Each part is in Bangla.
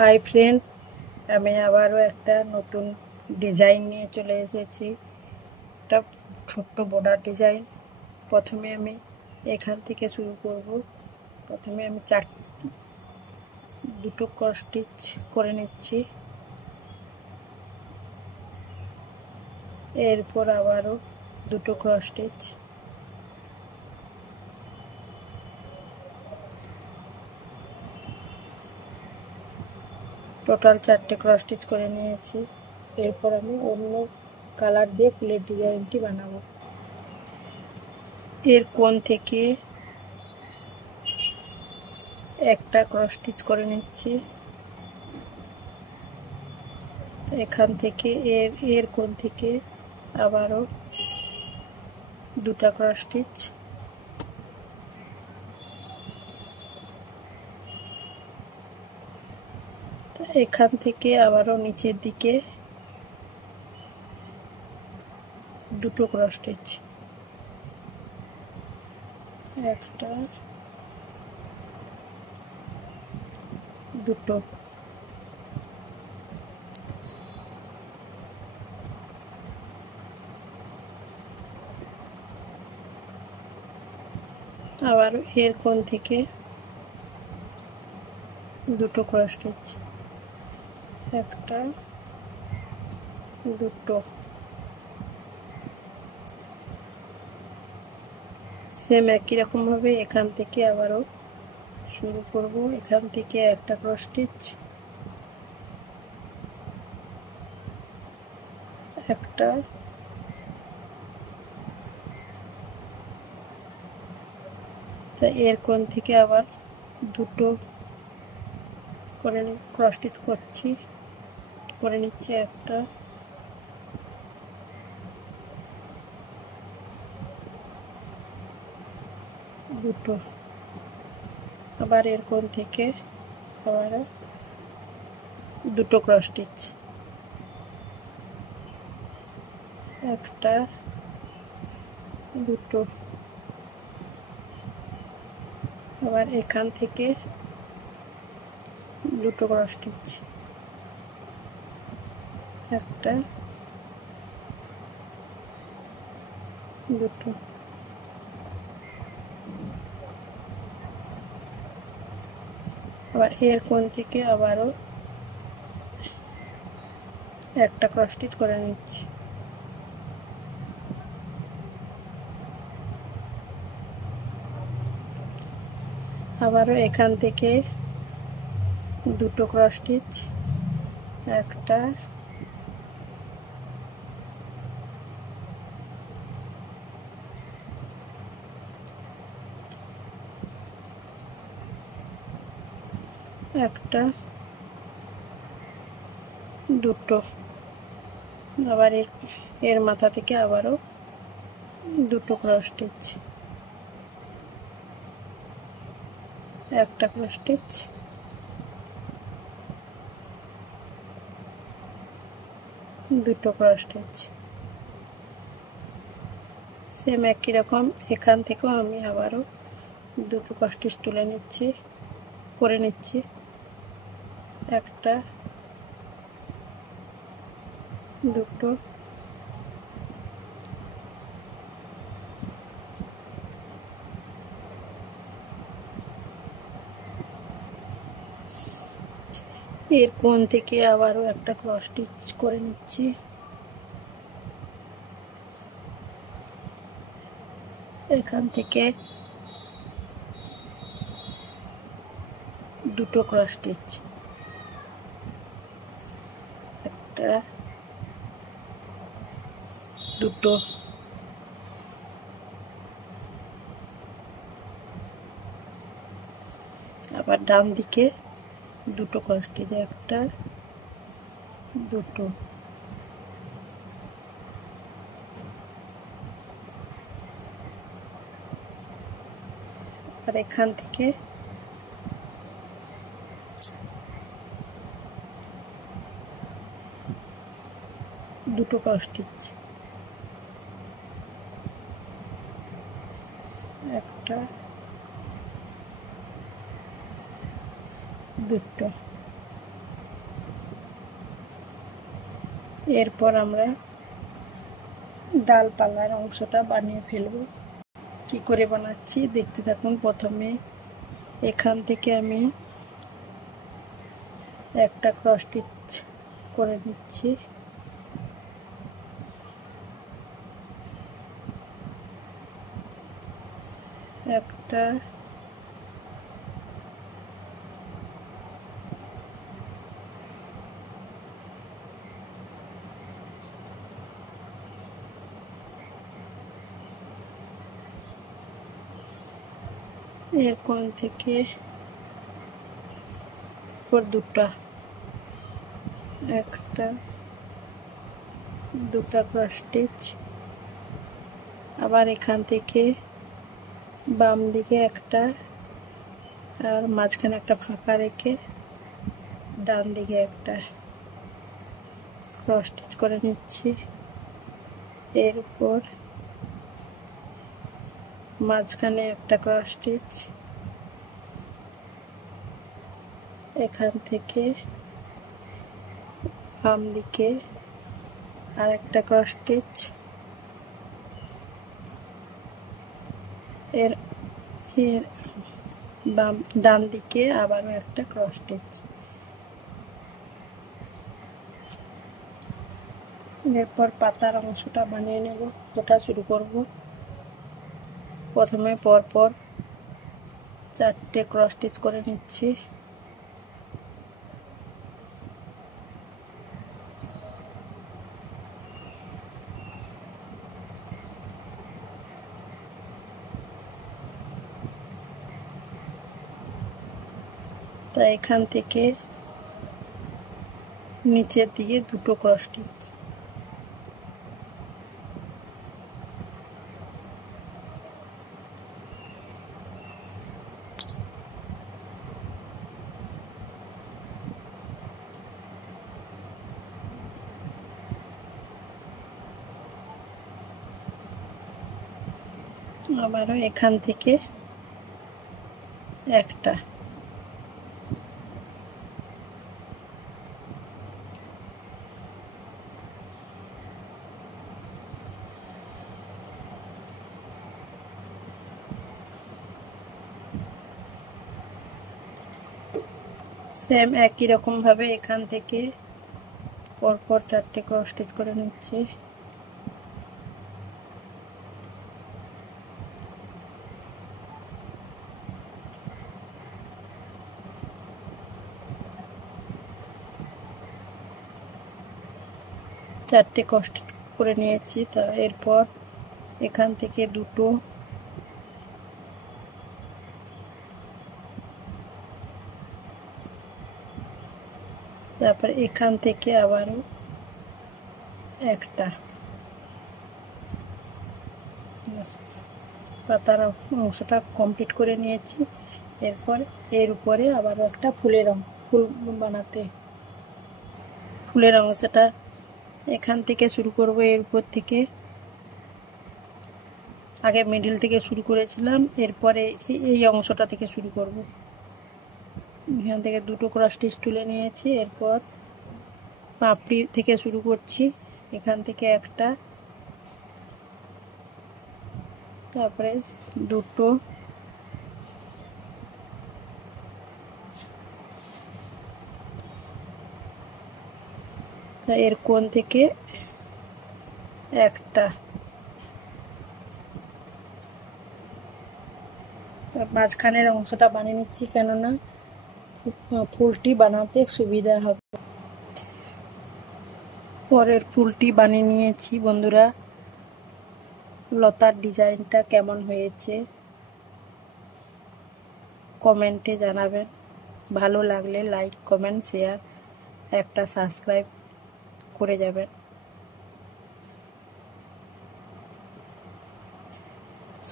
হাই ফ্রেন্ড, আমি আবারও একটা নতুন ডিজাইন নিয়ে চলে এসেছি। একটা ছোট্ট বর্ডার ডিজাইন। প্রথমে আমি এখান থেকে শুরু করব। প্রথমে আমি দুটো ক্রস স্টিচ করে নিচ্ছি। এরপর আবারও দুটো ক্রস স্টিচ, টোটাল 4টে ক্রস স্টিচ করে নিয়েছি। এরপর আমি অন্য কালার দিয়ে ফুলের ডিজাইনটি বানাবো। এর কোণ থেকে একটা ক্রস স্টিচ করে নিচ্ছি। এখান থেকে এর কোণ থেকে আবারও দুটা ক্রস স্টিচ, এখান থেকে আবারও নিচের দিকে দুটো ক্রস স্টিচ, একটা দুটো, আবার এর কোণ থেকে দুটো ক্রস স্টিচ, একটা দুটো। সেম একই রকম ভাবে এখান থেকে আবারও শুরু করব। এখান থেকে একটা ক্রস স্টিচ, একটা এর কোণ থেকে আবার দুটো করে ক্রস স্টিচ করে নিচ্ছি, একটা দুটো, আবার এর কোণ থেকে আবার দুটো ক্রস স্টিচ, একটা দুটো, আবার এখান থেকে দুটো ক্রস স্টিচ, একটা দুটো, আবার এর কোণ থেকে আবারও একটা ক্রস স্টিচ করে নিচ্ছি। আবারও এখান থেকে দুটো ক্রস স্টিচ, একটা একটা দুটো, আবার এর মাথা থেকে আবারও দুটো ক্রস স্টিচ, একটা ক্রস স্টিচ, দুটো ক্রস স্টিচ। সেম একই রকম এখান থেকেও আমি আবারও দুটো ক্রস স্টিচ করে নিচ্ছি, একটা দুটো, এর কোণ থেকে আবারও একটা ক্রস স্টিচ করে নিচ্ছি, এখান থেকে দুটো ক্রস স্টিচ, একটা দুটো, আবার ডান দিকে দুটো ক্রস স্টিচ, একটা দুটো, আর এখান থেকে দুটো ক্রস স্টিচ, একটা দুটো, এরপর আমরা ডালপালার অংশটা বানিয়ে ফেলব। কি করে বানাচ্ছি দেখতে থাকুন। প্রথমে এখান থেকে আমি একটা ক্রস স্টিচ করে নিচ্ছি। একটা এর কোণ থেকে দুটা দুটা ক্রস স্টিচ, আবার এখান থেকে বাম দিকে একটা, আর মাঝখানে একটা ফাঁকা রেখে ডান দিকে একটা ক্রস স্টিচ করে নিচ্ছি। এর উপর মাঝখানে একটা ক্রস স্টিচ, এখান থেকে বাম দিকে আর একটা ক্রস স্টিচ, এর ডান দিকে আবারও একটা ক্রস স্টিচ। এরপর পাতার অংশটা বানিয়ে নেব। ওটা শুরু করব। প্রথমে পরপর 4টে ক্রস স্টিচ করে নিচ্ছি। তা এখান থেকে নিচের দিকে দুটো ক্রস স্টিচ, আবারও এখান থেকে একটা, সেম একই রকম ভাবে এখান থেকে পরপর 4টে ক্রস স্টিচ করে নিচ্ছি। চারটে ক্রস স্টিচ করে নিয়েছি। তা এরপর এখান থেকে দুটো, তারপর এখান থেকে আবারও একটা। পাতার অংশটা কমপ্লিট করে নিয়েছি। এরপর এর উপরে আবারও একটা ফুল বানাতে, ফুলের অংশটা এখান থেকে শুরু করব। এর উপর থেকে আগে মিডিল থেকে শুরু করেছিলাম, এরপরে এই অংশটা থেকে শুরু করব। এখান থেকে দুটো ক্রস স্টিচ তুলে নিয়েছি। এরপর পাপড়ি থেকে শুরু করছি। এখান থেকে একটা, তারপরে দুটো, এর কোণ থেকে একটা, মাঝখানের অংশটা বানিয়ে নিচ্ছি, কেননা ফুলটি বানাতে সুবিধা হবে। পরের ফুলটি বানিয়ে নিয়েছি। বন্ধুরা, লতার ডিজাইনটা কেমন হয়েছে কমেন্টে জানাবেন। ভালো লাগলে লাইক, কমেন্ট, শেয়ার, একটা সাবস্ক্রাইব করে যাবেন।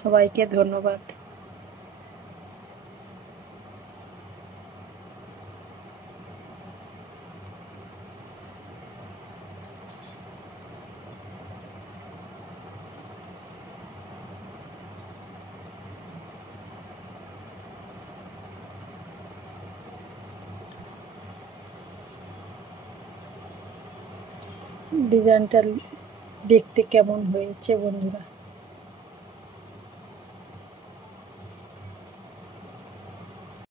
সবাইকে ধন্যবাদ। ডিজাইনটা দেখতে কেমন হয়েছে বন্ধুরা।